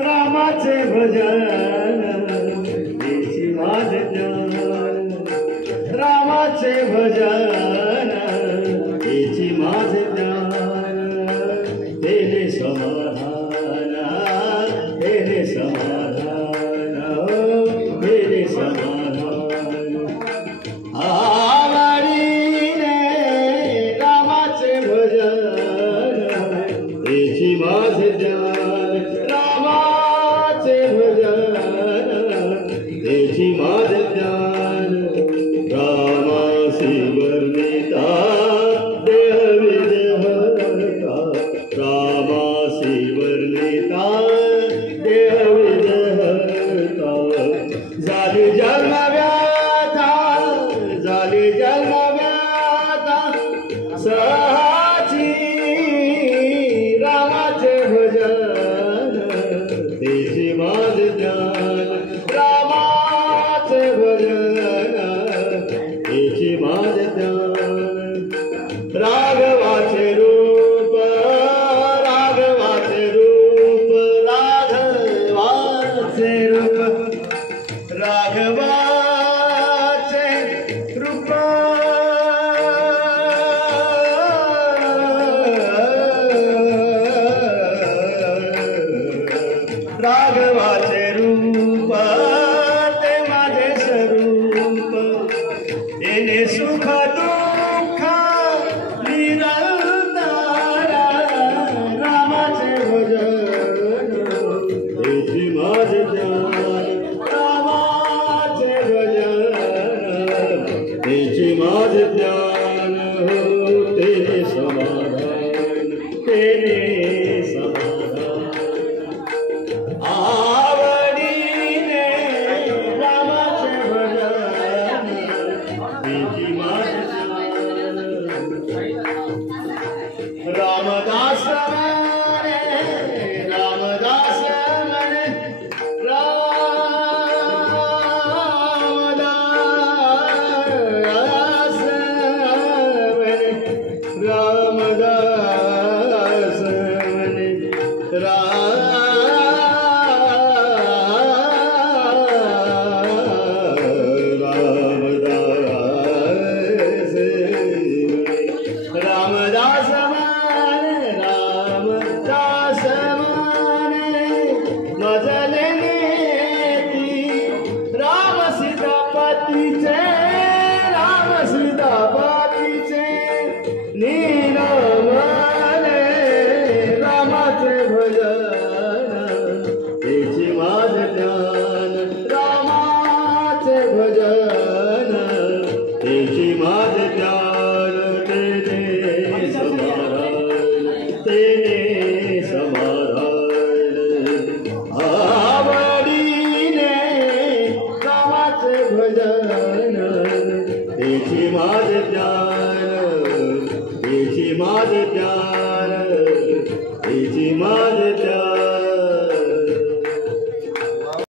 रामाचे भजन हेची माझे ज्ञान, रामाचे भजन हेची माझे ज्ञान, हेले समाधान, हेले समाधान, हेले समाधान। आवडीने रामाचे भजन हेची माझे ज्ञान, रामाचे भजन हेची माझे ज्ञान। रामासी वर्णिता देह विदेहता, रामासी वर्णिता देह विदेहता। झाली जन्म व्याधा, झाली जन्म व्याधा सहाची, रामाचे भजन हेची माझे ज्ञान, रामाचे भजन हेची माझे ज्ञान। राघवाचे रूप, राघवाचे रूप, राघवाचे रूप, राघवाचे रूप, राघवाचे रूप ते माझे स्वरूप। येणे सुख दुःख निरंतर, रामाचे भजन हेची माझे ज्ञान, रामाचे भजन हेची माझे ज्ञान। तेने समाधान, तेने समाधान। आवडीने रामाचे भजन हेची माझे ज्ञान। रामदास म्हणे, रामदास म्हणे, रामदास म्हणे, रामदास म्हणे, रामदास माने, रामदास माने, मजले नेती राम सीतापतीचे, राम सीतापतीचे नीलमले। रामाचे भजन हेची माझे ज्ञान, रामाचे भजन हेची माझे ज्ञान। तेने समाधान, तेने समाधान। आवडीने रामाचे भजन हेची माझे ज्ञान, हेची माझे ज्ञान।